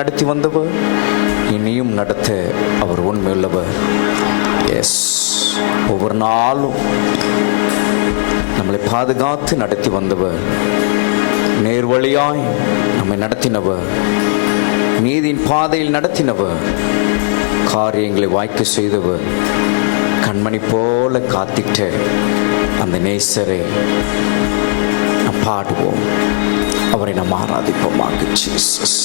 நடத்தி வந்தவர், இனியும் நடத்த அவர் உண்மையுள்ளவர். எஸ், ஒவ்வொரு நாளும் நம்மளை பாதுகாத்து நடத்தி வந்தவர், நேர்வழியாய் நம்மை நடத்தினவர், நீதியின் பாதையில் நடத்தினவர், காரியங்களை வாய்க்க செய்தவர், கண்மணி போல காத்திட்ட அந்த நேசரை நாம் பாடுவோம், அவரை நாம் ஆராதிப்போமாக. ஜீசஸ்.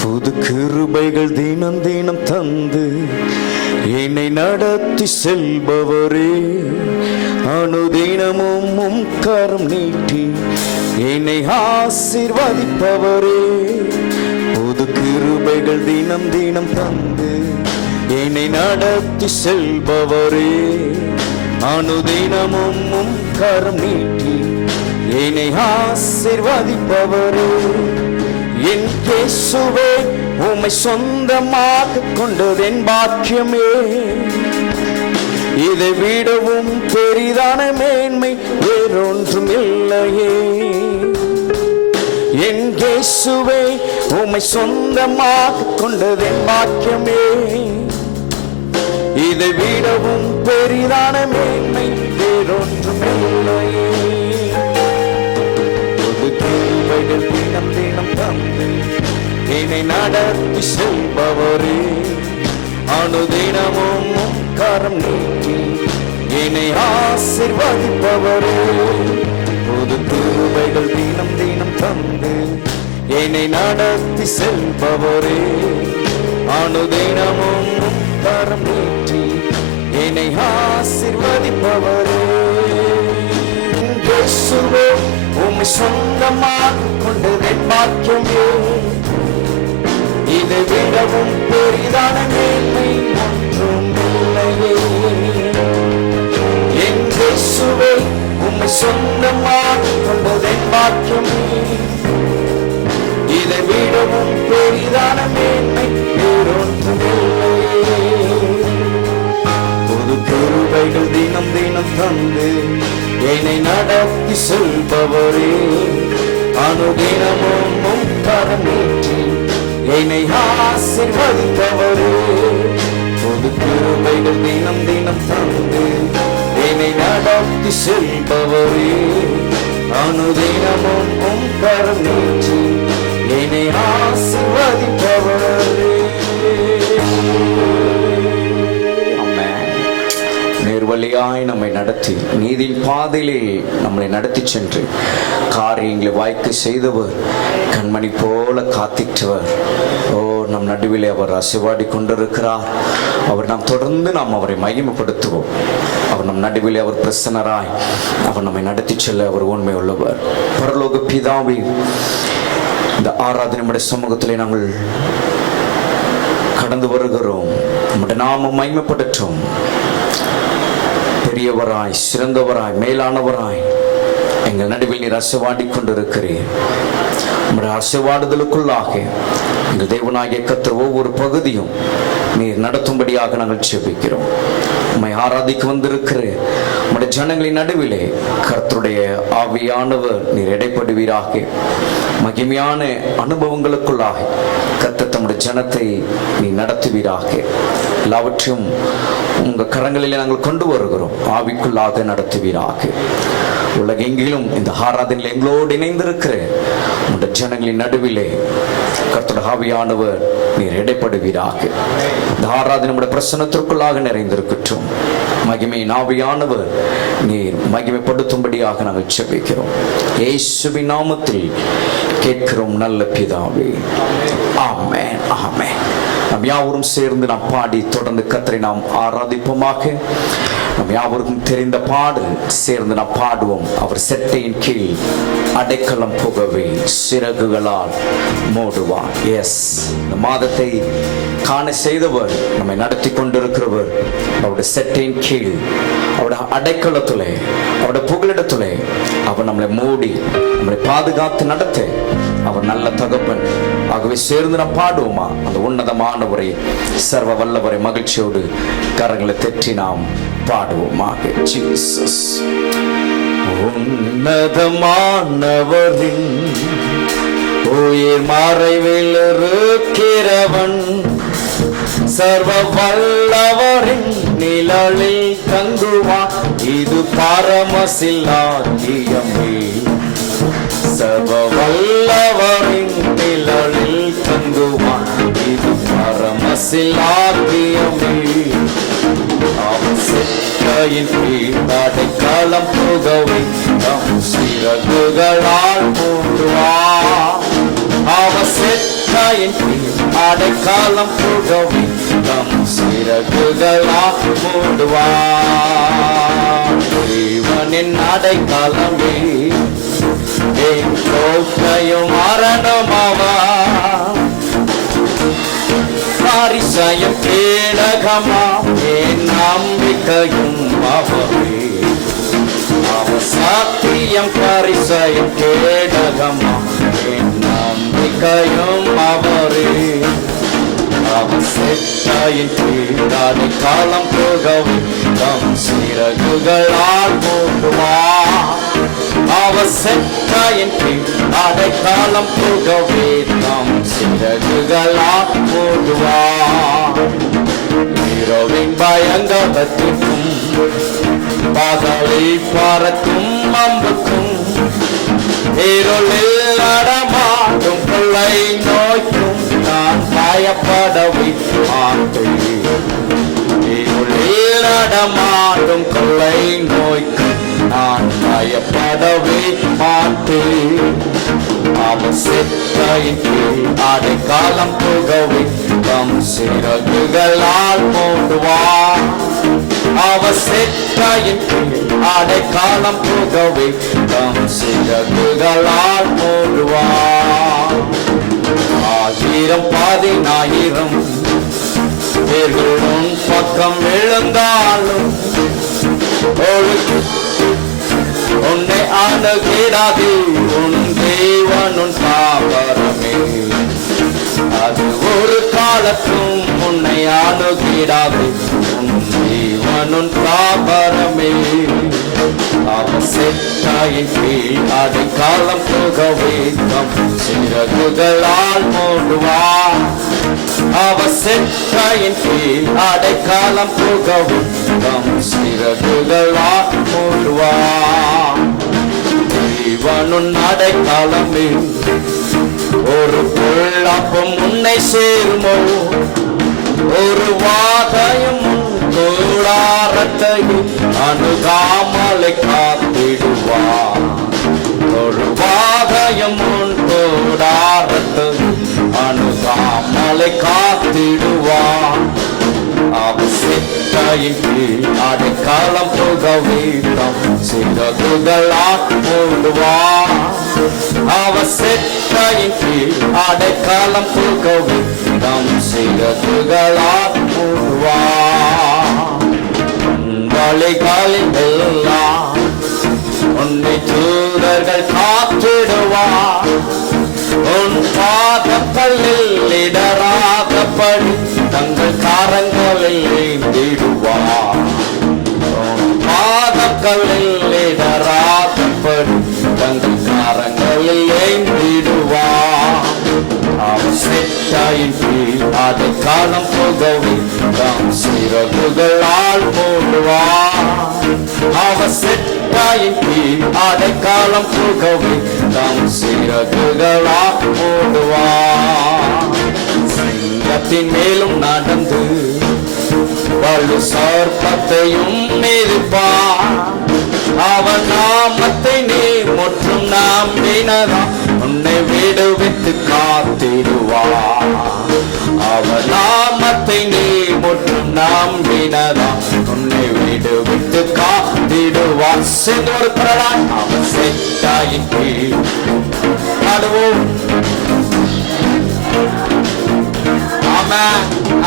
புது கிருபைகள் தினம் தினம் தந்து என்னை நடத்தி செல்பவரே, அனுதினமும் கரம் நீட்டி என்னை ஆசீர்வதிப்பவரே, புது கிருபைகள் தினம் தினம் தந்து என்னை நடத்தி செல்பவரே, அனுதினமும் கரம் நீட்டி என்னை ஆசீர்வதிப்பவரே, என் இயேசுவே உம்மை சொந்தமாக கொண்டதென் பாக்கியமே, இதை விடவும் பெரிதான மேன்மை வேறொன்றும் இல்லையே. என் இயேசுவே உம்மை சொந்தமாக கொண்டதென் பாக்கியமே, இதை விடவும் பெரிதான மேன்மை வேறொன்றும் இல்லையே. தினம் தினம் தந்து என்னை நடத்தி செல்பவரே, அனுதினமும் கரம் நீட்டி என்னை ஆசீர்வதிப்பவரே, புது கிருபைகள் தினம் தினம் தந்து என்னை நடத்தி செல்பவரே, அனுதினமும் கரம் நீட்டி என்னை ஆசீர்வதிப்பவரே, இயேசுவே உம்மை சொந்தமாக கொண்டதென் பாக்கியமே, இதை விடவும் பெரிதான மேன்மை ஒன்றும் இல்லையே. என் இயேசுவே உம்மை சொந்தமாக கொண்டதென் பாக்கியமே, இதை விடவும் பெரிதான மேன்மை வேறொன்றும் இல்லையே. புது கிருபைகள் தினம் தினம் தந்து என்னை நடத்தி செல்பவரே, அனுதினமும் கரம் நீட்டி என்னை ஆசீர்வதிப்பவரே, புது கிருபைகள் தினம் தினம் தந்து என்னை நடத்தி செல்பவரே, அனுதினமும் கரம் நீட்டி என்னை ஆசீர்வதிப்பவரே. நேர்வழியாய் நம்மை நடத்தி நீதியின் பாதையிலே நம்மளை நடத்தி சென்று காரியங்களை வாய்க்க செய்தவர், கண்மணி போல காத்திட்டவர். ஓ, நம் நடுவிலே அவர் அசைவாடி கொண்டிருக்கிறார். அவர் நாம் தொடர்ந்து அவரை மகிமைப்படுத்துவோம். அவர் நம் நடுவிலே அவர் பிரசன்னராய் அவர் நம்மை நடத்தி செல்ல அவர் உண்மை உள்ளவர். பரலோக பிதாவே, இந்த ஆராதனை நம்முடைய சமூகத்திலே நாங்கள் கடந்து வருகிறோம். நம்முடைய நாமம் மகிமைப்படட்டும். பெரியவராய், சிறந்தவராய், மேலானவராய் எங்கள் நடுவில் நீர் அசைவாடி கொண்டிருக்கிறீர். நம்முடைய அசைவாடுதலுக்குள்ளாக எங்கள் தேவனாகிய கர்த்தர் ஒவ்வொரு பகுதியும் நீர் நடத்தும்படியாக நாங்கள் ஜெபிக்கிறோம். உம்மை ஆராதிக்க வந்திருக்கிற நம்முடைய ஜனங்களின் நடுவிலே கர்த்தருடைய ஆவியானவர் நீர் இடைப்படுவீராக. மகிமையான அனுபவங்களுக்குள்ளாக கர்த்தர் தம்முடைய ஜனத்தை நீ நடத்துவீராக. எல்லாவற்றையும் உங்க கரங்களிலே நாங்கள் கொண்டு வருகிறோம். ஆவிக்குள்ளாக நடத்துவீராக. உலகெங்கிலும் இந்த ஆராதனையில் எங்களோடு இணைந்திருக்கிற உங்களுடைய ஜனங்களின் நடுவிலே கர்த்தருடைய ஆவியானவர் நீர் இடைப்படுவீராக. இந்த ஆராதனை நம்முடைய பிரசன்னத்திற்குள்ளாக நிறைந்திருக்கட்டும். மகிமையின் ஆவியானவர் நீர் மகிமைப்படுத்தும்படியாக நாங்கள் ஜெபிக்கிறோம். இயேசுவின் நாமத்தில் கேட்கிறோம் நல்ல பிதாவே, ஆமென், ஆமென். நாம் யாவரும் சேர்ந்து நாம் பாடி தொடர்ந்து கர்த்தரை நாம் ஆராதிப்போமாக. நம் யாவருக்கும் தெரிந்த பாடல் சேர்ந்து நாம் பாடுவோம். அவர் செட்டையின் கீழ் அடைக்கலம் புகவே சிறகுகளால் மூடுவார். எஸ், இந்த மாதத்தை காண செய்தவர், நம்மை நடத்தி கொண்டிருக்கிறவர், அவருடைய செட்டையின் கீழ், அவருடைய அடைக்கலத்திலே, அவருடைய புகலிடத்திலே அவர் நம்மளை மூடி நம்மளை பாதுகாத்து நடத்த அவர் நல்ல தகப்பன். ஆகவே சேர்ந்து நாம் பாடுவோமா அந்த உன்னதமானவரை, சர்வ வல்லவரை மகிழ்ச்சியோடு கரங்களை தட்டி நாம் பாடுவோமாக. ஜீசஸ். உன்னதமானவரின் உயிர் மறைவில் இருக்கிறவன் சர்வ வல்லவரின் நிழலில் தங்குவான். இது பரமசிலாக்கியமே. சர்வ வல்லவரின் நிழலில் தங்குவான். இது பரமசிலாக்கியமே. அவன் செட்டையின் கீழ் அடைக்கலம் புகவை தம் சிறகுகளால் மூடுவான். அவன் செட்டையின் கீழ் அடைக்கலம் புகவை தம் சிறகுகளால் மூடுவான். தேவனின் அடைக்கலமே என் கோட்டையும் மரணமாவான். பரிசயம் கேடகமா என் நம்பிக்கையும் அவரே. அவன் சத்தியம் பரிசயம் கேடகமா என் நம்பிக்கையும் அவரே. அவன் செட்டையின் கீழ் அடைக்கலம் புகவை தம் சிறகுகளால் மூடுவான். அவன் செட்டையின் கீழ் அடைக்கலம் புகவே தம் சிறகுகளால் மூடுவான். இரவின் பயங்கரத்திற்கும் பகலில் பறக்கும் அம்புக்கும் இருளில் நடமாடும் கொள்ளை நோய்க்கும் நான் பயப்படவே மாட்டேன். இருளில் நடமாடும் கொள்ளை நோய்க்கும் நான் பயப்படவே மாட்டேன். அவன் செட்டையின் கீழ் அடைக்கலம் புகவை தம் சிறகுகளால் மூடுவான். அவன் செட்டையின் கீழ் அடைக்கலம் புகவை தம் சிறகுகளால் மூடுவான். 1000 பேர்கள் உன் பக்கம் விழுந்தாலும் உன்னை அணுகிடாது. உன் தேவன் உன் தாவரமே. அது ஒரு காலத்தும் உன்னை அணுகிடாது. உன் தேவன் உன் தாவரமே. அவன் செட்டையின் கீழ் அடைக்கலம் புகவை தம் சிறகுகளால் மூடுவான். அவன் செட்டையின் கீழ் அடைக்கலம் புகவை தம் சிறகுகளால் மூடுவான். தேவனுன் அடைக்கலமே. ஒரு பொல்லாப்பும் உன்னை சேருமோ. ஒரு வாதையும் கூடாரத்தையும் அணுகாமலை காத்திடுவான். ஒரு வாதையும் கூடாரத்தையும் அணுகாமலை காத்திடுவான். அவன் செட்டையின் கீழ் அடைக்கலம் புகவை தம் சிறகுகளால் மூடுவான். அவன் செட்டையின் கீழ் அடைக்கலம் புகவை தம் சிறகுகளால் மூடுவான். வழிகளில் எல்லாம் உன்னை தூதர்கள் காத்திடுவார். உன் பாதங்களில் இடராதபடி தங்கள் கரங்களில் ஏந்திடுவார். உன் பாதங்களில் இடராதபடி தங்கள் கரங்களில் ஏந்திடுவார். அவன் செட்டையின் கீழ் அடைக்கலம் புகவை தம் சிறகுகளால் மூடுவான். அவன் செட்டையின் கீழ் அடைக்கலம் புகவை தம் சிறகுகளால் மூடுவான். சிங்கத்தின் மேலும் நடந்து வலு சர்ப்பத்தையும் மிதிப்பான். அவன் நாமத்தை நீ முற்றும் நம்பினதாம் உன்னை விடுவித்து காத்திடுவான். அவன் நாமத்தை நீ முற்றும் நம்பினதாம் உன்னை விடுவித்து காத்திடுவான். சென்றொரு பிரடான் அவன் செட்டையின் கீழ் நடுவோம்.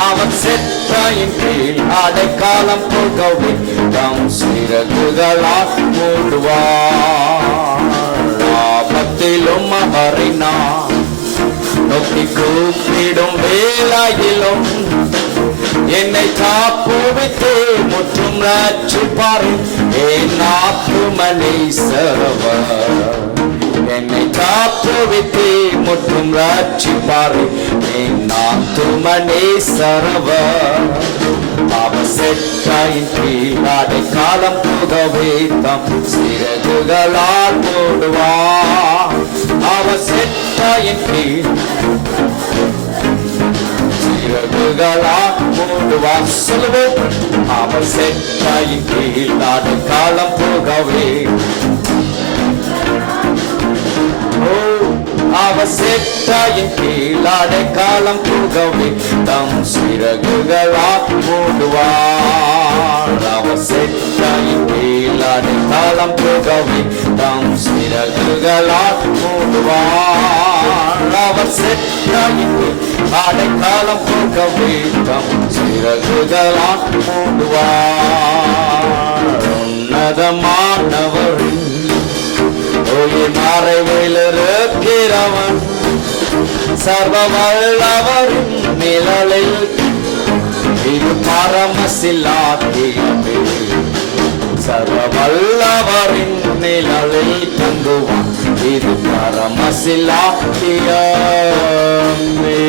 அவன் செட்டையின் கீழ் அடைக்கலம் புகவை தம் சிறகுகளால் மூடுவான். ஆபத்திலும் அவரை நான் நோக்கி கூப்பிடும் வேளையிலும் என்னை காப்புவித்து முற்றும் ரட்சிப்பார். என் ஆத்துமனை சரவர் என்னை காப்புவித்தே முற்றும் ரட்சிப்பாரே என் ஆத்துமனே சரவர். அவர் செட்டாயின் கீழ் அடைக்காலம் புகவே தம் சிறகுகளால் மூடுவார். அவர் செட்டாயின் கீழ் சிறகுகளால் மூடுவார். சொல்லுவோம். அவர் செட்டாயின் கீழ் அடைக்காலம் புகவே. அவர் செட்டாயின் கீழ் அடைக்காலம் புகவே தம் சிறகுகளால் மூடுவார். அவர் செட்டாயின் கீழ் அடைக்காலம் புகவே தம் சிறகுகளால் மூடுவார். அவர் செட்டாயின் கீழ் அடைக்காலம் புகவே தம் சிறகுகளால் மூடுவார். உன்னதமானவரின் மறைவில் இருக்கிறவன் சர்வ வல்லவரின் நிழலில் இது பரமசிலாக்கியமே. சர்வ வல்லவரின் நிழலில் தங்குவான் இது பரமசிலாக்கியமே.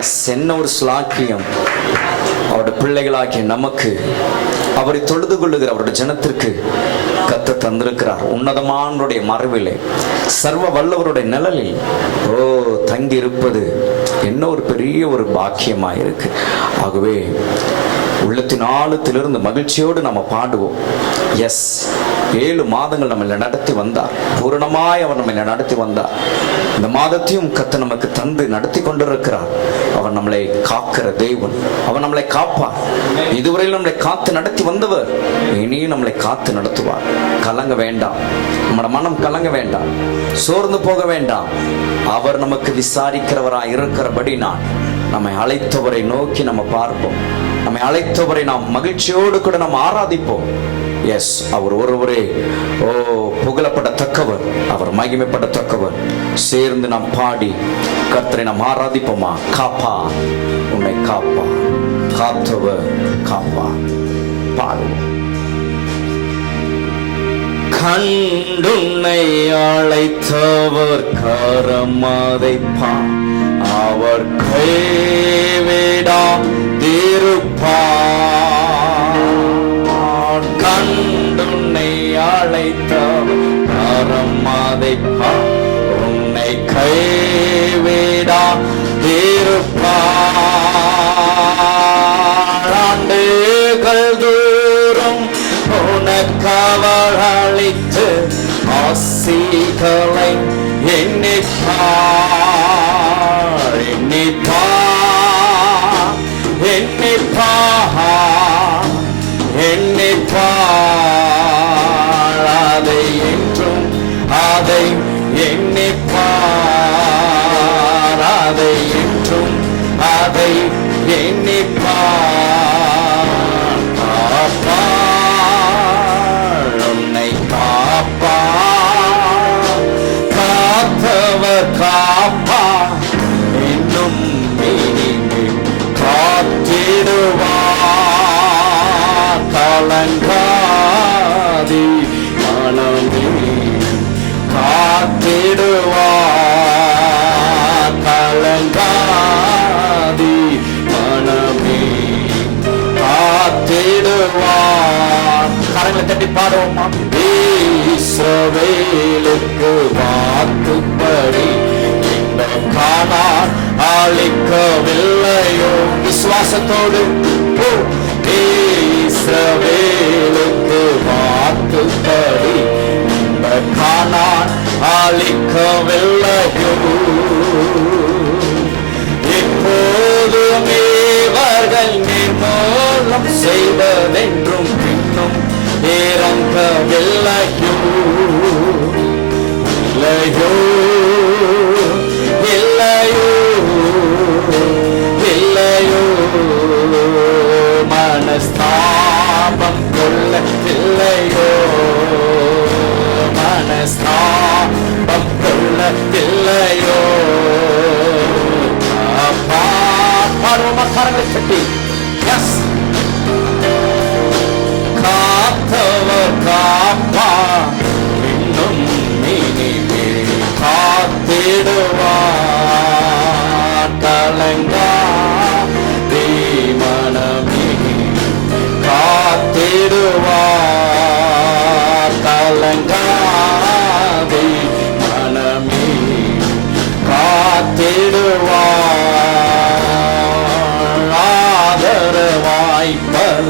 எஸ், என்ன ஒரு சிலாக்கியம் அவருடைய பிள்ளைகளாகிய நமக்கு, அவரை தொழுது கொள்ளுகிற அவருடைய ஜனத்திற்கு கர்த்தர் தந்திருக்கிறார். உன்னதமானவருடைய மறைவிலே சர்வ வல்லவருடைய நிழலில் தங்கி இருப்பது என்ன ஒரு பெரிய ஒரு பாக்கியமாயிருக்கு. ஆகவே உள்ளத்தின் ஆழத்திலிருந்து மகிழ்ச்சியோடு நம்ம பாடுவோம். எஸ், 7 மாதங்கள் நம்மளை நடத்தி வந்தார். பூரணமாய் அவர் நம்மளை நடத்தி வந்தார். இந்த மாதத்தையும் கர்த்தர் நமக்கு தந்து நடத்தி கொண்டிருக்கிறார். அவர் நம்மளை காக்கிற தேவன். அவர் நம்மளை காப்பார். இதுவரையில் நம்மளை காத்து நடத்தி வந்தவர் இனியும் நம்மளை காத்து நடத்துவார். கலங்க வேண்டாம், நம்மட மனம் கலங்க வேண்டாம், சோர்ந்து போக வேண்டாம். அவர் நமக்கு விசாரிக்கிறவராய் இருக்கிறபடி நம்மை அழைத்தவரை நோக்கி நம்ம பார்ப்போம். நம்மை அழைத்தவரை நாம் மகிழ்ச்சியோடு கூட நாம் ஆராதிப்போம். எஸ், அவர் ஒருவரே புகழப்படத்தக்கவர், அவர் மகிமைப்படத்தக்கவர். சேர்ந்து நாம் பாடி கர்த்தரை நாம் ஆராதிப்போமா? காப்பா, உன்னை காப்பா, காத்தவர் காப்பா. பாடுவோம். கண்டுன்னை அழைத்தவர் கரமாதைப்பா, அவர் கைவிடா திருப்பார். கண்டுன்னை அழைத்தவர் கரமாதைப்பா, உன்னை கைவிடா திருப்பார். ஆண்டுகள் தூரம் உனக்கவர் அளித்து ஆசிகளை எண்ணிப்பார், எண்ணிப்பார், எண்ணிப்பார், எண்ணிப்பார். அதை என்றும் அதை எண்ணிப்பார், அதை என்றும் அதை எண்ணிப்பார். காப்பார், உன்னை காப்பார், காத்தவர் காப்பார், இன்னும் இனிமேல் காத்திடுவார். கலங்காதி மனமே காத்திடுவார், கலங்காதி மனமே காத்திடுவார். கரங்களை தட்டி பாடுவோமா? இஸ்ரவேலுக்கு வாக்குப்படி இந்த கானான் அழிக்கவில்லையோ? விசுவாசத்தோடு இஸ்ரவேலுக்கு வாக்குப்படி இந்த கானான் அழிக்கவில்லையோ? இப்போதும் இவர்கள் நிர்மூலம் செய்ததென்றும் பின்னும் இறங்கவில்லையோ? இல்லையோ, இல்லையோ, இல்லையோ. மனஸ்தாபம் கொள்ளவில்லையோ? மனஸ்தாபம் கொள்ளவில்லையோ? கரங்களை கட்டி எஸ், காத்தவர் காப்பா, பல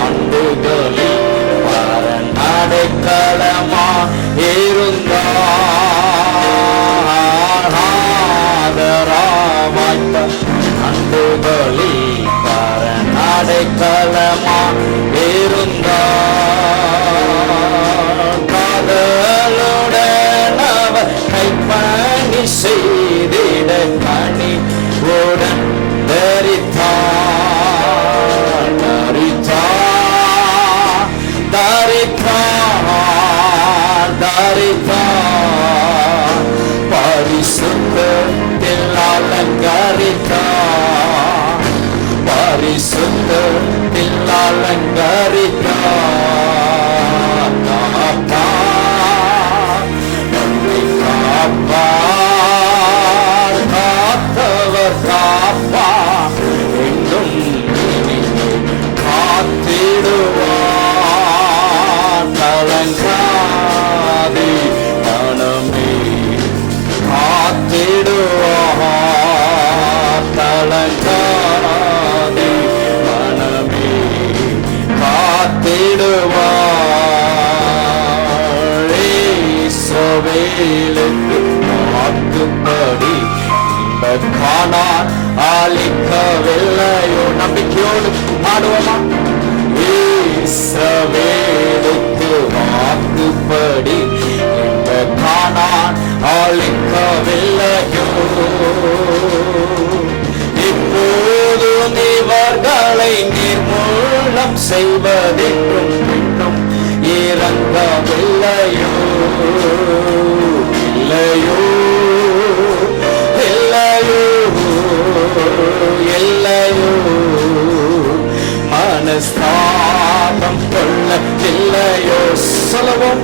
ஆண்டுகளில் பரன் அடைக்கலமா இருந்தார். ஆதரவாய் பல ஆண்டுகளில் பரன் அடைக்கலமா இருந்தார். காதலுடன் அவர் கைப்பணி செய்திட கனி உடன் தரித்தார். தரித்தார் தரித்தார் தரித்தார். பரிசுத்தத்தில் அலங்கரித்தார். பரிசுத்தத்தில் அலங்கரித்தார். காப்பார் நம்மை காப்பார். காத்தவர் காப்பார் என்றும் காத்திடுவார். கலங்காதே மனமே காத்திடுவார். கலங்காதே மனமே காத்திடுவார். இஸ்ரவேலுக்கு வாக்குப்படி காணான் அழிக்கவில்லையோ. நம்பிக்கையோடு பாடுவோமா? இஸ்ரவேலுக்கு வாக்குப்படி இந்த காணான் அழிக்கவில்லையோ. இப்போது இவர்களை நிர்மூலம் செய்வதென்றும் இன்னும் இறங்கவில்லையோ. இல்லையோ இல்லையோ மனஸ்தாபம் கொள்ளவில்லையோ. சொல்லவும்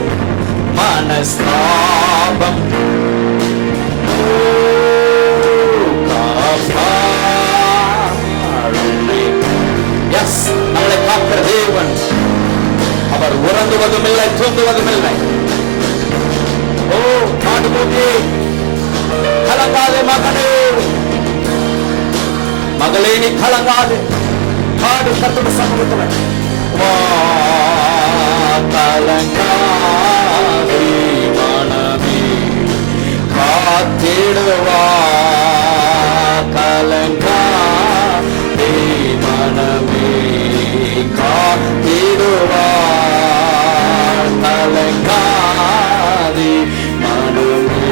மனஸ்தாபம் நம்மளை காக்கிற தேவன் அவர் உறங்குவதும் இல்லை தூங்குவதும் இல்லை. ஓ காடுபோக்கே கலங்காதே மகனே மகளே நீ கலங்காது. காடு கர்த்தருடைய சமூகத்துல கலங்காதே மனமே காத்திடுவார். கலங்காதே மனமே காத்திடுவார். கலங்காதே மனமே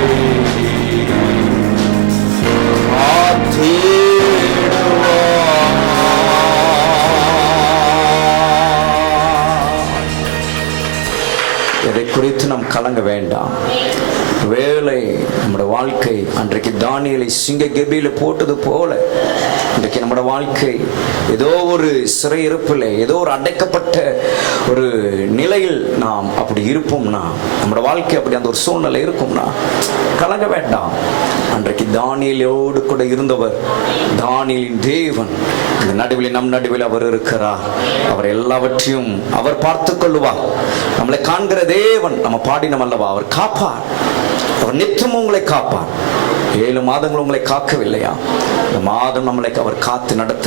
எதை குறித்து நாம் கலங்க வேண்டாம். வேலை நம்முடைய வாழ்க்கை அன்றைக்கு தானியேலை சிங்க கெபியில போட்டது போல இன்றைக்கு நம்முடைய வாழ்க்கை ஏதோ ஒரு சிறையிருப்பில் ஏதோ ஒரு அடைக்கப்பட்ட ஒரு நிலையில் நாம் அப்படி இருப்போம்னா, நம்முடைய வாழ்க்கை அப்படி அந்த ஒரு சூழ்நிலை இருக்கும்னா கலங்க வேண்டாம். அன்றைக்கு தானியேலோடு கூட இருந்தவர் தானியேலின் தேவன் இந்த நடுவில் நம் நடுவில் அவர் இருக்கிறார். அவர் எல்லாவற்றையும் அவர் பார்த்துக் கொள்ளுவார். நம்மளை காண்கிற தேவன் நம்ம பாடினம் அல்லவா, அவர் காப்பார். அவர் நித்தமும் உங்களை காப்பார். 7 மாதங்கள் உங்களை காக்கவில்லையா? இந்த மாதம் நம்மளை அவர் காத்து நடத்த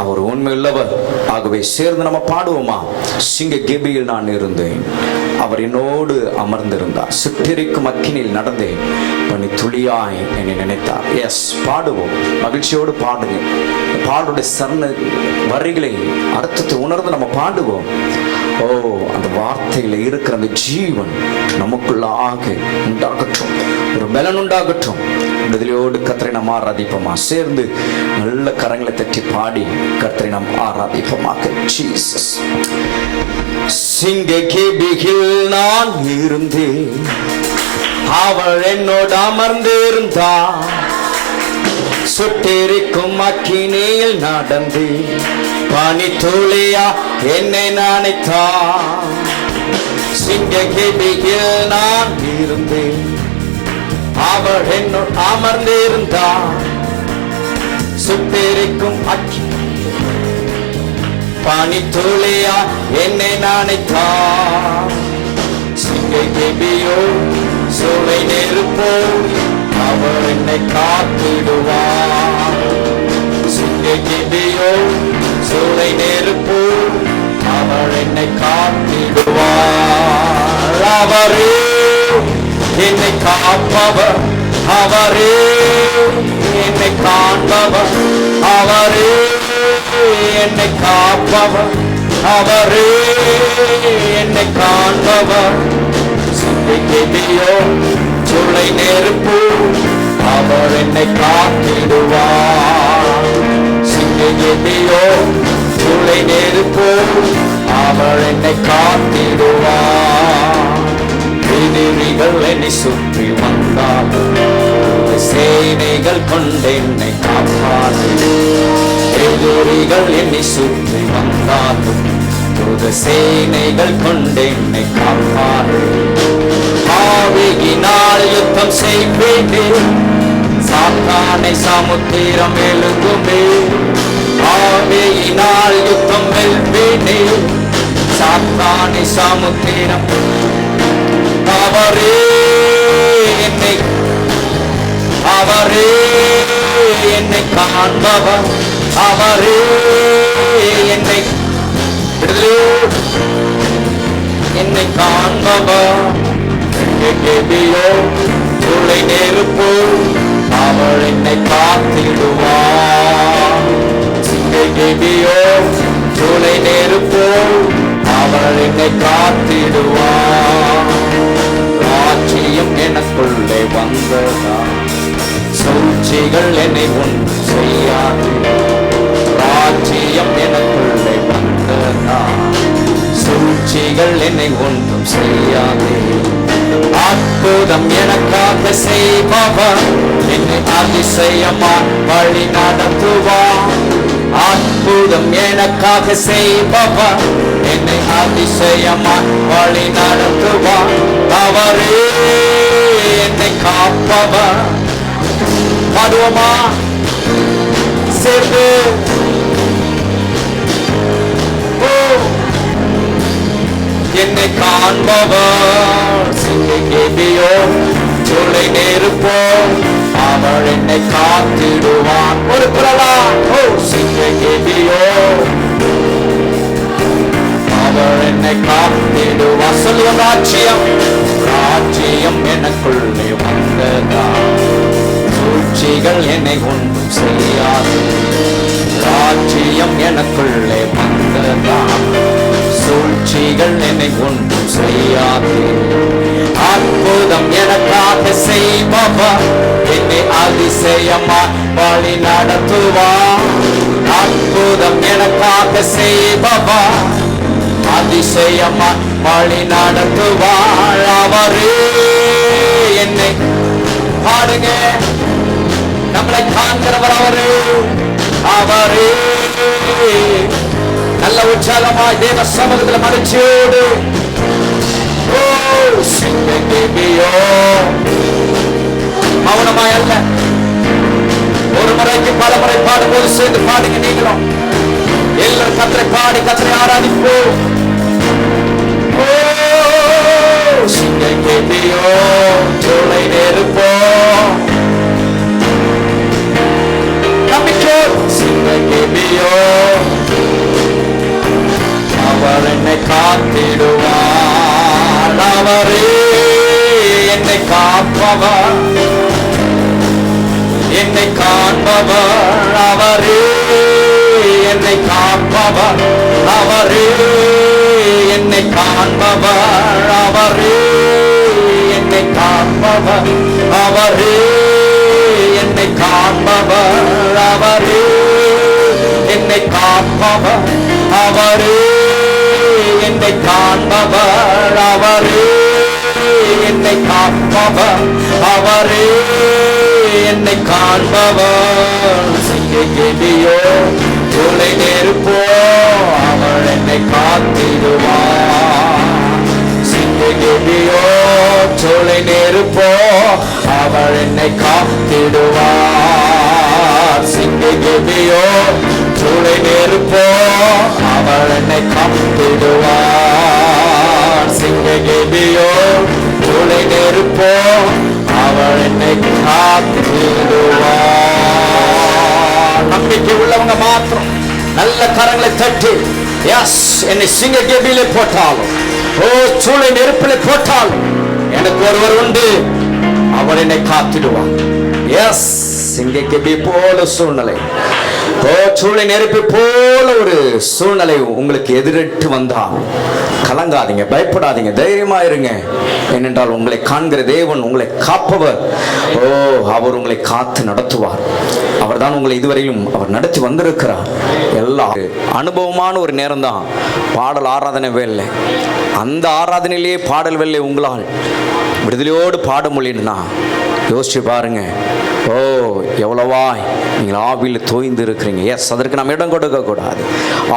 அவர் உண்மையுள்ளவர். ஆகவே சேர்ந்து நம்ம பாடுவோமா? சிங்க கெபியில் நான் இருந்தேன், அவர் என்னோடு அமர்ந்திருந்தார். சுட்டெரிக்கும் அக்கினியில் நடந்தேன், பனி துளியாய் என்னை நினைத்தார். எஸ், பாடுவோம், மகிழ்ச்சியோடு பாடுங்க. பாடுடைய சரண வரிகளை அர்த்தத்தை உணர்ந்து நம்ம பாடுவோம். ஓ, அந்த வார்த்தையில இருக்கிற அந்த ஜீவன் நமக்குள்ளாக உண்டாகட்டும், ஒரு பலன் உண்டாகட்டும். விடுதலையோடு கர்த்தரை நாம் ஆராதிப்போமா? சேர்ந்து நல்ல கரங்களை தட்டி பாடி கர்த்தரை நாம் ஆராதிப்போமாக. ஜீசஸ். சிங்க கெபியில் நான் இருந்தேன், அவள் என்னோடு அமர்ந்திருந்தாள். சுட்டெரிக்கும் அக்கினியில் நடந்து பனி துளியா என்னை நினைத்தார். சிங்க கெபியில் நான் இருந்தேன், அவள் என்னோடு அமர்ந்திருந்தாள். சுட்டெரிக்கும் பனி துளியா என்னை நினைத்தார். சிங்க கெபியோ சூளை நெருப்போ அவர் என்னை காத்திடுவார். சிங்க கெபியோ சூளை நெருப்போ நெருப்பு, அவர் என்னை காத்திடுவார். அவரே என்னை காப்பவர், அவரே என்னை காண்பவர், அவரே என்னை காப்பவர், அவரே என்னை காண்பவர். சிந்திக்கிறியோ சூளை நெருப்பு, அவர் என்னை காத்திடுவார். சிந்திக்கிறியோ சூளை நெருப்பு, அவர் என்னை காத்திடுவார். எதிரிகள் என்னை சுற்றி வந்தாலும் சேனைகள் கொண்டு என்னை காப்பாது. எதிரிகள் என்னை சுற்றி வந்தாலும் சேனைகள் கொண்டு என்னை காப்பாது. ஆவியினால் யுத்தம் செய்வேனே, சாத்தானை சமுத்திரம் எழுங்குமே. ஆவியினால் யுத்தம் வெல்வேனே, சாத்தானை சமுத்திரம். அவரே என்னை, அவரே என்னை காண்பவர், அவரே என்னை என்னை காண்பவர். சூளை நெருப்பு, அவர் என்னை காத்திடுவார். சூளை நெருப்பு, அவர் என்னை காத்திடுவார். ராஜ்யம் எனக்குள்ளே வந்ததா, சூழ்ச்சிகள் என்னை ஒன்று செய்யாது. ராஜ்யம் எனக்குள்ளே வந்ததா, சூழ்ச்சிகள் என்னை ஒன்றும் செய்யாது. அற்புதம் எனக்காக செய்பவர், என்னை அதிசயமா வழி நடத்துவார். அற்புதம் எனக்காக செய்பவர், என்னை அதிசயமா வழி நடத்துவார். அவரே என்னை காப்பவர். பாடுவோமா சேர்ந்து? என்னை காண்பவர். சிந்திக்கிறியோ சூளை நெருப்போ, அவர் என்னை காத்திடுவான். ஒரு குரலா சிந்திக்கிறியோ, அவர் என்னை காத்திடுவார். சொல்லுவோம். ராஜ்யம், ராஜ்யம் எனக்குள்ளே வந்ததா, சூழ்ச்சிகள் என்னை ஒன்றும் செய்யாது. ராஜ்யம் எனக்குள்ளே வந்ததா, சூழ்ச்சிகள் என்னை ஒன்றும் செய்யாது. அற்புதம் எனக்காக செய்பவர், என்னை அதிசயமா வழி நடத்துவார். அற்புதம் எனக்காக செய்பவர், அதிசயமா வழி நடத்துவார். அவரே என்னை, பாடுங்க, நம்மளை காண்கிறவர் அவரே. அவரே நல்ல உற்சாகமாய் தேவ சமூகத்தில் மகிழ்ச்சியோடு மௌனமாய் அல்ல, ஒரு முறைக்கு பல முறை பாடும்போது சேர்ந்து பாடுங்க. நீங்களும் எல்லாரும் கத்தரை பாடி கத்தரை ஆராதிப்போம். சிங்கோ சூளை நெருப்போம், நம்பிக்கை. சிங்கோ அவர் என்னை காத்திடுவார். அவரே என்னை காப்பவர், என்னை காண்பவர். அவரே என்னை காப்பவர், அவரே என்னை காண்பவர். அவரே என்னை காப்பவர், அவரே என்னை காண்பவர். அவரே என்னை காப்பவர், அவரே என்னை காண்பவர். அவரே என்னை காப்பவர், அவரே என்னை காண்பவர். சிங்கோ சூளை நெருப்போ, அவர் என்னை காத்திடுவார். சிங்கோ சூளை நெருப்போ, அவர் என்னை காத்திடுவார். சிங்கோ சூளை நெருப்போ, அவர் என்னை காத்திடுவார். சிங்கோ சூளை நெருப்போ, அவர் என்னை காத்திடுவார். நம்பிக்கை உள்ளவங்க மாத்திரம் நல்ல கரங்களை தட்டி எஸ், என்னை சிங்க கெபியிலே போட்டாலும், ஓ சூளை நெருப்பிலே போட்டாலும் எனக்கு ஒருவர் உண்டு, அவர் என்னை காத்திடுவார். எஸ், சிங்க கெபி போல சூழ்நிலை, ஓ சூளை நெருப்பை போல ஒரு சூழ்நிலை உங்களுக்கு எதிரிட்டு வந்தால் கலங்காதீங்க, பயப்படாதீங்க, தைரியமா இருங்க. ஏனென்றால் உங்களை காண்கிற தேவன், உங்களை காப்பவர், ஓ அவர் உங்களை காத்து நடத்துவார். அவர் தான் உங்களை இதுவரையிலும் அவர் நடத்தி வந்திருக்கிறார். எல்லாம் அனுபவமான ஒரு நேரம் தான் பாடல் ஆராதனை வேலை. அந்த ஆராதனையிலேயே பாடல் வேலை உங்களால் விடுதலையோடு பாட முடியும்னா யோசிச்சு பாருங்க. ஓ எவ்வளவாய் நீங்கள் ஆவியில் தோய்ந்து இருக்கிறீங்க. எஸ், அதற்கு நாம் இடம் கொடுக்க கூடாது.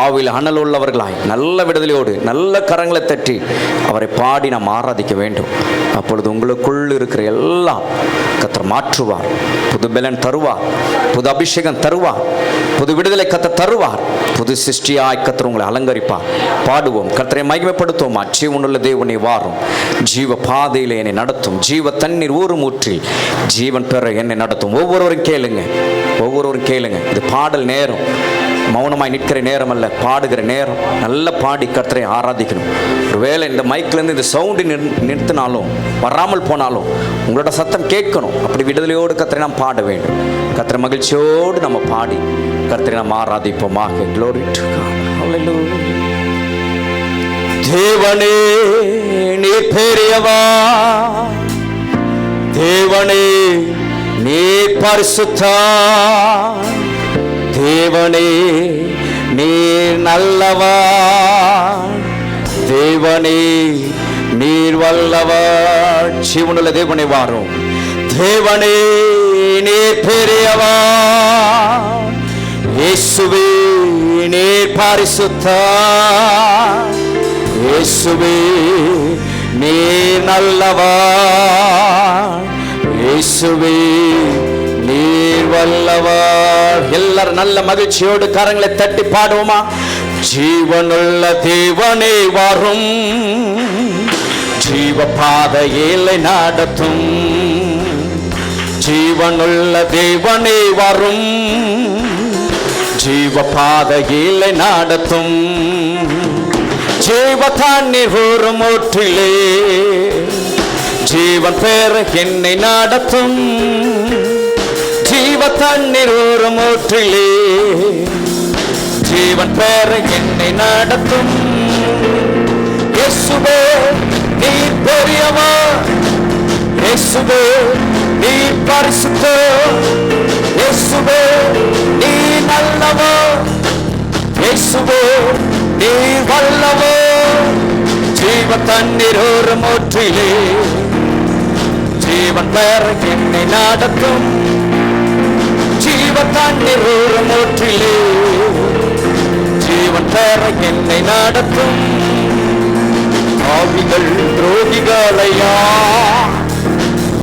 ஆவியில் அனல் உள்ளவர்களாய் நல்ல விடுதலையோடு நல்ல கரங்களை தட்டி அவரை பாடி நாம் ஆராதிக்க வேண்டும். அப்பொழுது உங்களுக்குள் இருக்கிற எல்லாம் கர்த்தர் மாற்றுவார், புது பலன் தருவார், புது அபிஷேகம் தருவார், புது விடுதலை கர்த்தர் தருவார், புது சிருஷ்டியாய் கர்த்தர் உங்களை அலங்கரிப்பார். பாடுவோம், கர்த்தரை மகிமைப்படுத்துவோம். ஜீவனுள்ள தேவனை வாரும், ஜீவ பாதையிலே என்னை நடத்தும், ஜீவ தண்ணீர் ஊறும் ஊற்றில் ஜீவன் பெற என்னை நடத்தும். ஒவ்வொருவரும் கேளுங்க, ஒவ்வொருவரும் கேளுங்க. இது பாடல் நேரம், மௌனமாய் நிற்கிற நேரம் அல்ல, பாடுகிற நேரம். நல்ல பாடி கர்த்தரை ஆராதிக்கணும். ஒருவேளை இந்த மைக்கிலேருந்து இந்த சவுண்டு நிறுத்தினாலும் வராமல் போனாலும் உங்களோட சத்தம் கேட்கணும். அப்படி விடுதலையோடு கர்த்தரை நாம் பாட வேண்டும். கர்த்தரை மகிழ்ச்சியோடு நம்ம பாடி கர்த்தரை நாம் ஆராதிப்போமாக. Glory to God. Hallelujah. தேவனே நீ பெரியவா, தேவனே நீ பரிசுத்தர், தேவனே நீர் நல்லவர், தேவனே நீர் வல்லவர். ஜீவனுள்ள தேவனை வாரும், தேவனே நீர் பெரியவர், இயேசுவே நீர் பரிசுத்தர், இயேசுவே நீர் நல்லவர், இயேசுவே நீர் வல்லவர். எல்லாரும் நல்ல மகிழ்ச்சியோடு கரங்களை தட்டி பாடுவோமா? ஜீவனுள்ள தேவனே வாரும், ஜீவ பாதையிலே நடத்தும், ஜீவனுள்ள தேவனே வாரும், ஜீவ பாதையிலே நடத்தும், ஜீவ தண்ணீர் ஊறும் ஊற்றிலே ஜீவன் பெற என்னை நடத்தும், ஜீவ தண்ணீர் ஊறும் ஊற்றிலே ஜீவன் பெற என்னை நடத்தும். இயேசுவே நீர் பெரியவர், இயேசுவே நீர் பரிசுத்தர், இயேசுவே நீர் நல்லவர், இயேசுவே நீர் வல்லவர், ஜீவ தண்ணீர் ஊறும் ஊற்றிலே ஜீவன் பெற என்னை நடத்தும், ஜீவ தண்ணீர் ஊறும் ஊற்றிலே ஜீவன் பெற என்னை நடத்தும். பாவிகள் துரோகிகளையா,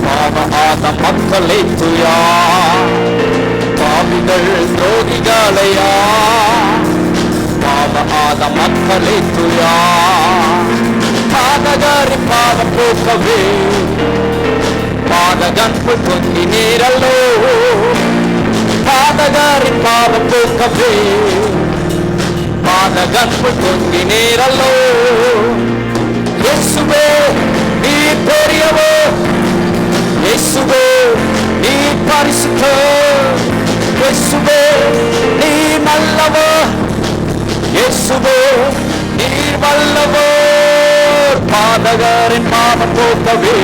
பாவ ஆத மக்களை துயா, பாவிகள் துரோகிகளையா, பாவ ஆத மக்களை துயா, பாதகாரி பாதம் போக்கவே பாதகன்பு தொங்கி நீரல்லோ, பாதகாரி பாதம் போக்கவே பாதகன்பு தொங்கி நீரல்லோ. இயேசுவே நீ பெரியவர், இயேசுவே நீ பரிசுத்தர், இயேசுவே நீ நல்லவர், இயேசுவே நீ வல்லவர், பாதகரின் பாவம் போக்கவே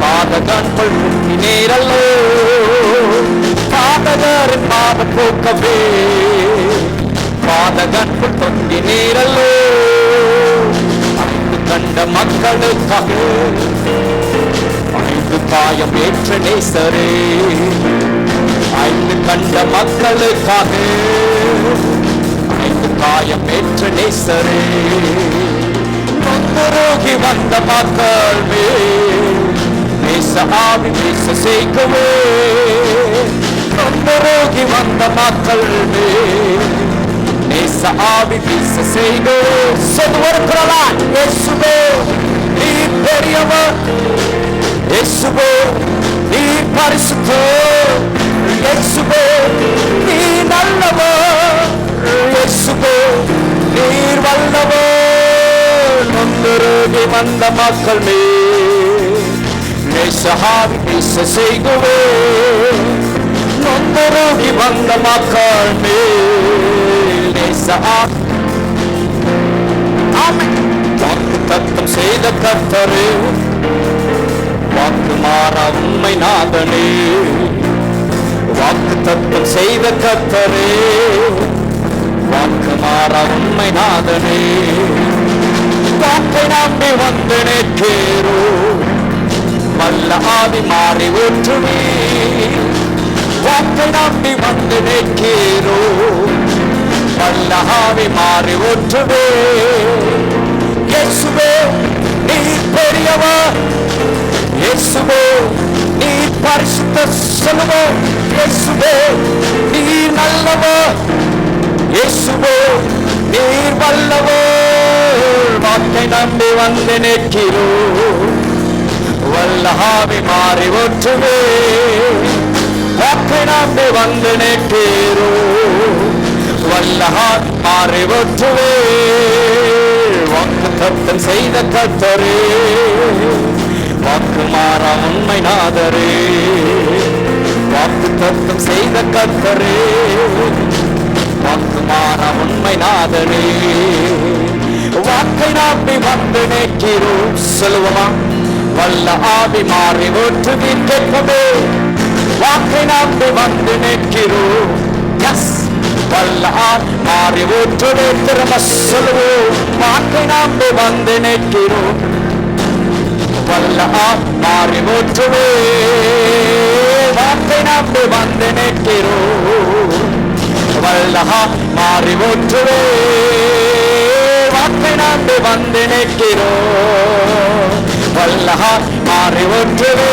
பாதகன்பு தொங்கி நீரல்லோ, பாதகரின் பாவம் போக்கவே பாதகன்பு தொங்கி நீரல்லோ. ஐந்து கண்ட மக்களுக்காக ஐந்து காயம் ஏற்ற நேசரே, ஐந்து கண்ட மக்களுக்காக ஐந்து காயம் ஏற்ற நேசரே, நொந்துருகி வந்த மக்கள் நேச ஆவி நேச செய்கவே, நொந்துருகி வந்த மக்கள் நேச ஆவி நேச செய்கோ. சொல்லுவார் இயேசுவே நீ பெரியவர், இயேசுவே நீ பரிசுத்தர், இயேசுவே நீ நல்லவர், இயேசுவே நொந்துருகி வந்த மக்கள் மேசஹாவி வீச செய்குவே. நொந்துருகி வந்த மக்கள் மேசஹாவி வாக்கு தத்தம் செய்த கர்த்தரே, வாக்கு மாறா உண்மை நாதனே. வாக்கு தத்தம் செய்த கர்த்தரே, வாக்கு மாறா உண்மை நாதனே. வாக்கை நம்பி வந்து நிற்கிறோ, வல்ல ஆவி மாறி ஊற்றுமே. வாக்கை நம்பி வந்து நிற்கிறோ, வல்ல ஆவி மாறி ஊற்றுமே. இயேசுவே நீ பெரியவர், இயேசுவே நீ பரிசுத்த சொல்லுவோம். இயேசுவே நீ நல்லவர், இயேசுவே நீர் வல்லவர். வாக்கை நம்பி வந்து நிற்கிறோ, வல்ல ஆவி மாறி ஊற்றுவே. வாக்கை நம்பி வந்து நிற்கிறோ, வல்ல ஆவி மாறி ஊற்றுவே. வாக்கு தத்தம் செய்த கர்த்தரே, வாக்கு மாறா உண்மை நாதரே. வாக்கு தத்தம் செய்த கர்த்தரே, வாக்கு மாறா உண்மை நாதரே. வாக்கை நம்பி வந்து நிற்கிறோம். சொல்லுவோமா? வல்ல ஆவி மாறி ஊற்றுவி கேட்பவே. வாக்கை நம்பி வந்து நிற்கிறோம். எஸ், வல்ல ஆவி மாறி ஊற்றுவே. திரும்ப சொல்லுவோம். வாக்கை நம்பி வந்து நிற்கிறோம். வல்ல ஆவி மாறி ஊற்றுவே. வாக்கை நம்பி வந்து நிற்கிறோம். வல்ல ஆவி மாறி ஊற்றுவே. வாக்கை நம்பி வந்து நிற்கிறோம். வல்ல ஆவி மாறி ஊற்றுவே.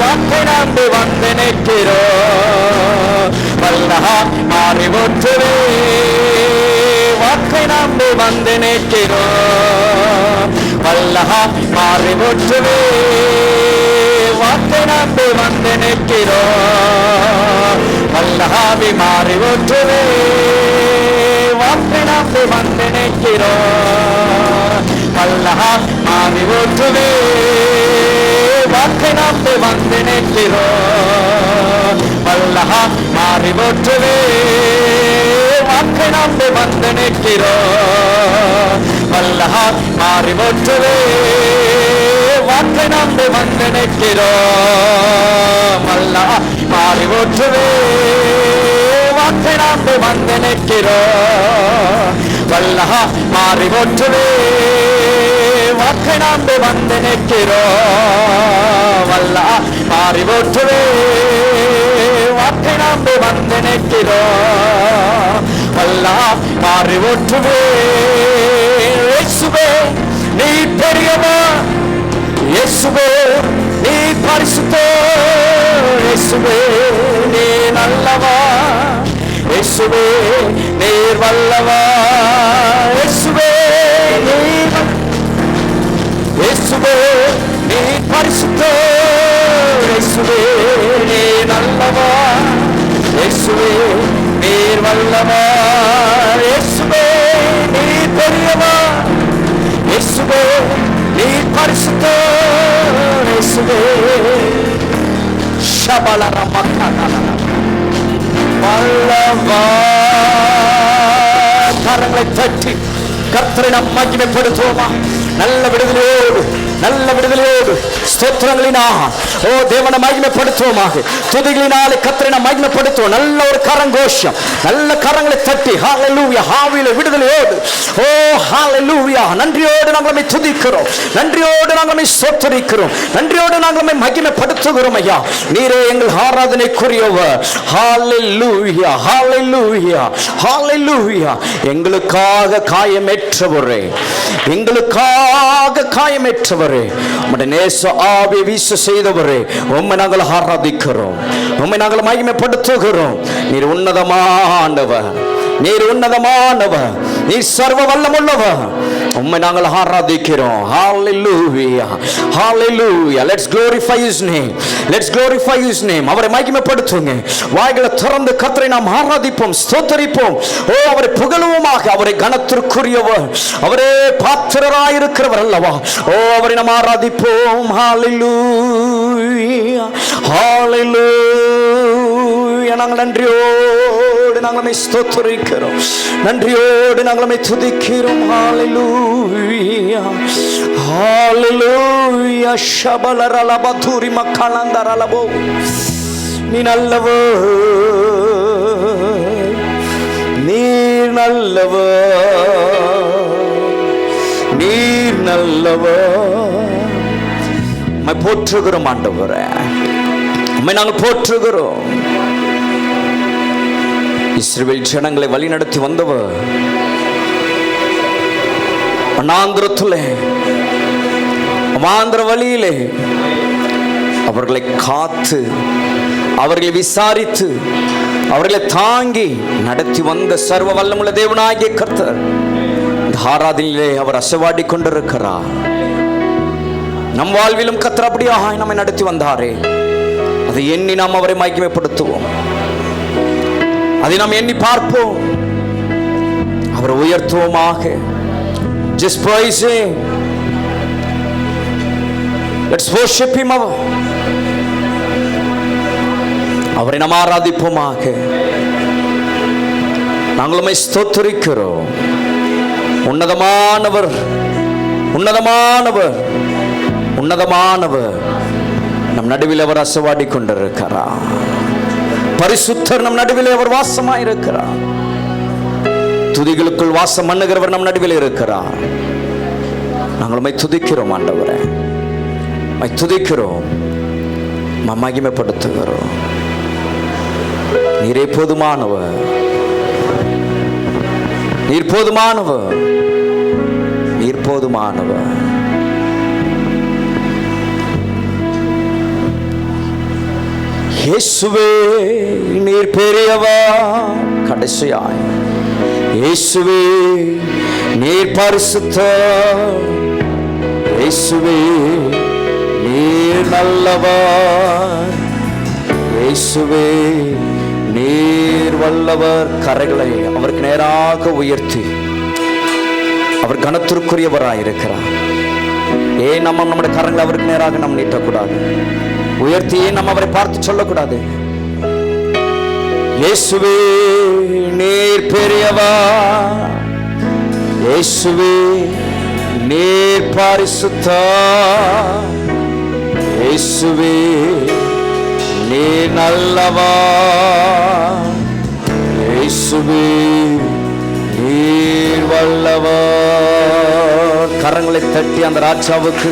வாக்கை நம்பி வந்து நிற்கிறோம். வல்ல ஆவி மாறி ஊற்றுவே. வாக்கை நம்பி வந்து நிற்கிறோம். வல்ல ஆவி மாறி ஊற்றுவே. வாக்கை நம்பி வந்து நிற்கிறோம். வல்ல ஆவி மாறி ஊற்றுவே. வாக்கை நம்பி வந்து நிற்கிறோம். வல்ல ஆவி மாறி ஊற்றுவே. வாக்கை நம்பி வந்து நிற்கிறோம். வல்ல ஆவி மாறி ஊற்றுவே. வாக்கை நம்பி வந்து நிற்கிறோம். வல்ல ஆவி மாறி ஊற்றுவே. வாக்கை நம்பி வந்து நிற்கிறோம். வல்ல ஆவி மாறி ஊற்றுவே. வாக்கை நம்பி வந்து நிற்கிறோம். வல்ல ஆவி மாறி ஊற்றுவே. வாக்கை நம்பி வந்து நிற்கிறோம். வல்ல ஆவி மாறி ஊற்றுவே. வாக்கை நம்பி வந்து நிற்கிறோம். வல்ல ஆவி மாறி ஊற்றுவே. இயேசுவே நீ பெரியவர், இயேசுவே நீ பரிசுத்தர். இயேசுவே நீ நல்லவர், இயேசுவே நீர் வல்லவர். இயேசுவே நீ, இயேசுவே நீ பரிசுத்தர். இயேசுவே நீ நல்லவர், இயேசுவே நீர் வல்லவர். இயேசுவே நீ பெரியவர், இயேசுவே நீ பரிசுத்தர். இயேசுவே வல்லவர். கரங்களை தட்டி கர்த்தரை நாம் மகிமைப்படுத்துவோமா? நல்ல விடுதலையோடு, நல்ல விடுதலையோடு ஸ்தோத்திரங்களினால் ஓ தேவனை மகிமைப்படுத்துவோமாக. துதிகளினாலே கர்த்தரை நாம் மகிமைப்படுத்துவோம். நல்ல ஒரு கரங்கோஷம், நல்ல கரங்களை தட்டி ஹல்லேலூயா. ஆவியிலே விடுதலையோடு ஓ ஹல்லேலூயா. நன்றியோடு நாங்கள் துதிக்கிறோம், நன்றியோடு நாங்கள் ஸ்தோத்திரிக்கிறோம், நன்றியோடு நாங்கள் மகிமைப்படுத்துகிறோம். ஐயா நீரே எங்கள் ஆராதனைக்குரியவர். ஹல்லேலூயா, ஹல்லேலூயா, ஹல்லேலூயா. எங்களுக்காக காயமேற்றவரே, எங்களுக்காக காயமேற்றவரே, உம்முடைய நேச ஆவியை வீச செய்தவரே, உம்மை நாங்கள் ஆராதிக்கிறோம், உம்மை நாங்கள் மகிமைப்படுத்துகிறோம். நீர் உன்னதமானவர், நீர் உன்னதமானவர், நீர் சர்வ வல்லமுள்ளவர். உம்மை நாங்கள் ஆராதிக்கிறோம். ஹalleluya, hallelujah. Let's glorify his name, let's glorify his name. அவரை மகிமைப்படுத்துங்க. வாய்களை திறந்து கர்த்தரை நாம் ஆராதிப்போம், ஸ்தோத்திரிப்போம். ஓ, அவரை புகழுவோமாக. அவரை கனத்திற்குரியவர், அவரே பாத்திரராய் இருக்கிறவர் அல்லவா. ஓ, அவரை நாம் ஆராதிப்போம். ஹalleluya, hallelujah. நாங்கள் நன்றியோடு நாங்கள் ஸ்தோத்திரிக்கிறோம், நன்றியோடு நாங்கள் துதிக்கிறோம். ஹalleluya, hallelujah. ஷபலரலபதுரி மக்களந்தரலபோ. நீ நல்லவர், நீர் நல்லவர், நீர் நல்லவர். உம்மை போற்றுகிறோம் ஆண்டவரே, உம்மை நாங்கள் போற்றுகிறோம். இஸ்ரவேல் ஜனங்களை வழி நடத்தி வந்தவர், வனாந்திரத்திலே வனாந்திர வழியிலே அவர்களை காத்து, அவர்களை விசாரித்து, அவர்களை தாங்கி நடத்தி வந்த சர்வ வல்லமுள்ள தேவனாகிய கர்த்தர் இந்த ஆராதனையிலே அவர் அசைவாடி கொண்டிருக்கிறார். நம் வாழ்விலும் கர்த்தர் அப்படியாக நம்மை நடத்தி வந்தாரே, அதை எண்ணி நாம் அவரை மகிமைப்படுத்துவோம், அதை நாம் எண்ணி பார்ப்போம், அவரை உயர்த்துவோமாக. Just praise him, let's worship him. அவரை நாம் ஆராதிப்போமாக. நாங்களும் ஸ்தோத்திரிக்கிறோம். உன்னதமானவர், உன்னதமானவர், உன்னதமானவர் நம் நடுவில் அவர் அசைவாடி கொண்டிருக்கிறார். பரிசுத்தர் நம் நடுவில் அவர் வாசமாயிருக்கிறார். துதிகளுக்குள் வாசம் பண்ணுகிறவர் நம் நடுவில் இருக்கிறார். நாங்கள் உம்மை துதிக்கிறோம் ஆண்டவரே, உம்மை துதிக்கிறோம், மகிமைப்படுத்துகிறோம். நீரே போதுமானவர், நீர் போதுமானவர், நீர் போதுமானவர். இயேசுவே நீர் பெரியவர். கடைசியாய் இயேசுவே நீர் பரிசுத்தர். இயேசுவே நீர் நல்லவர். இயேசுவே நீர் வல்லவர். கரைகளை அவருக்கு நேராக உயர்த்தி அவர் கனத்திற்குரியவராயிருக்கிறார். ஏன் நம்முடைய கரங்களை அவருக்கு நேராக நாம் நீட்டக்கூடாது? உயர்த்தி ஏன் நம்ம அவரை பார்த்து சொல்லக்கூடாது? இயேசுவே நீர் பெரியவர். இயேசுவே நீர் பரிசுத்தர். இயேசுவே நீர் நல்லவர். இயேசுவே நீர் வல்லவர். கரங்களை தட்டி அந்த ராஜாவுக்கு